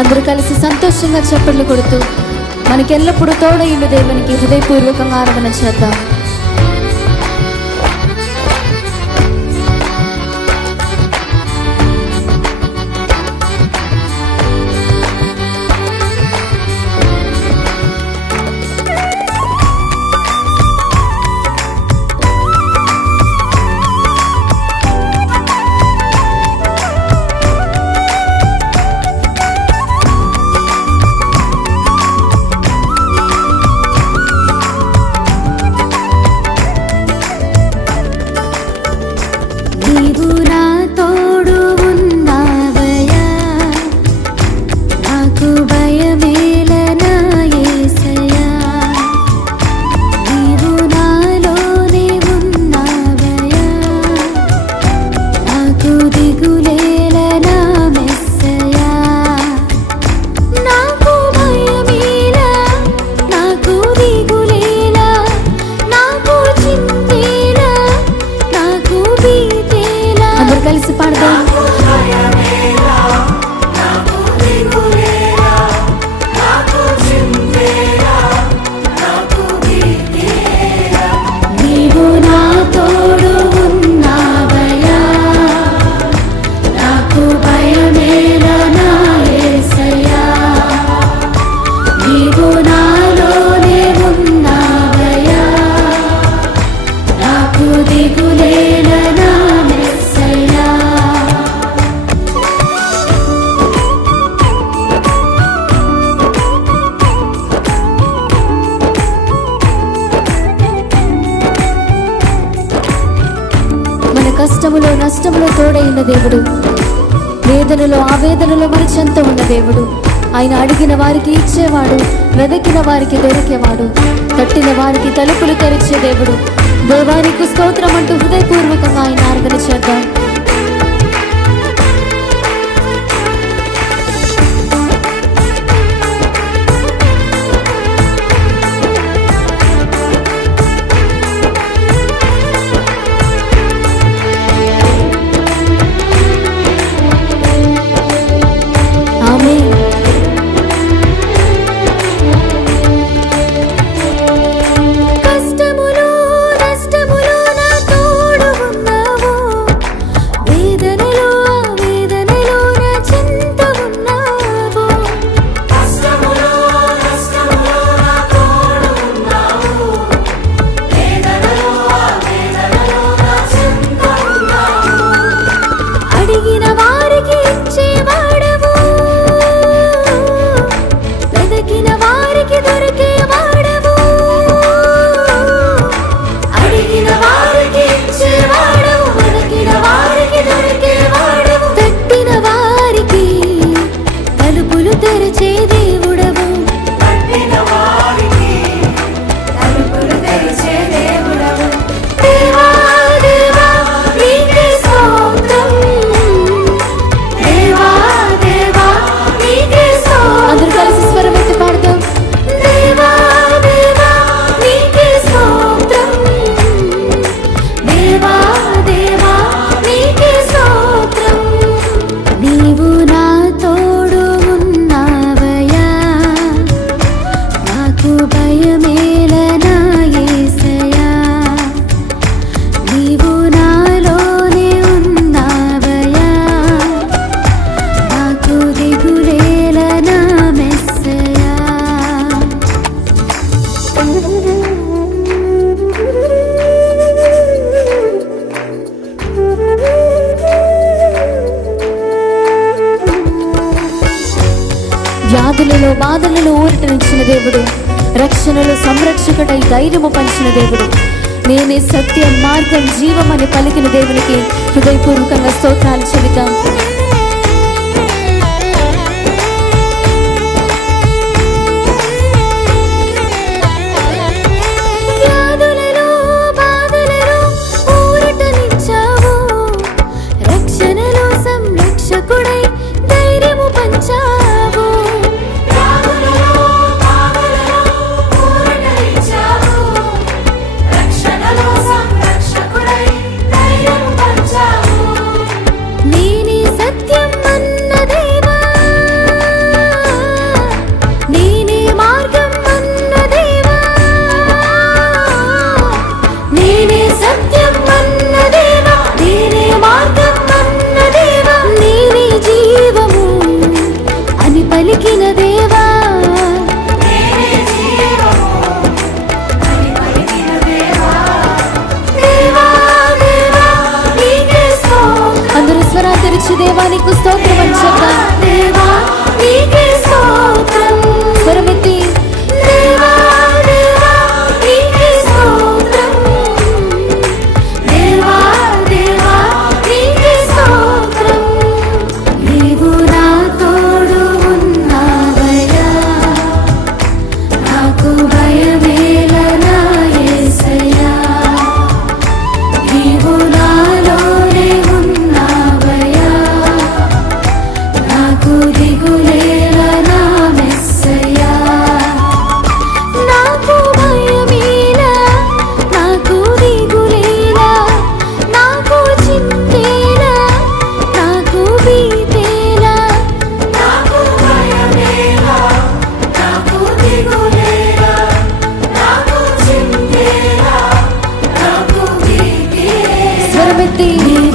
అందరూ కలిసి సంతోషంగా చెప్పండి కొడుతూ ఎల్లప్పుడూ తోడైండు దేవునికి హృదయపూర్వకంగా ఆరాధన చేద్దాం కలిసి పాడదాం కష్టములో నష్టములో తోడైన దేవుడు వేదనలో ఆవేదనలో మరి చెంత ఉన్న దేవుడు ఆయన అడిగిన వారికి ఇచ్చేవాడు వెదకిన వారికి దొరికేవాడు తట్టిన వారికి తలుపులు తెరిచే దేవుడు దేవానికి స్తోత్రం అంటూ హృదయపూర్వకంగా ఆయన ఆరాధన చేద్దాం వ్యాధులలో బాధలలో ఊరటనిచ్చిన దేవుడు రక్షణలో సంరక్షకుడై ధైర్యము పంచిన దేవుడు నేనే సత్యం మార్గం జీవం అని పలికిన దేవునికి హృదయపూర్వకంగా స్తోత్రాలు చెబుతాను దేవానికి స్తోత్రం అని చెప్తాను దేవా నీకే స్తోత్రం everything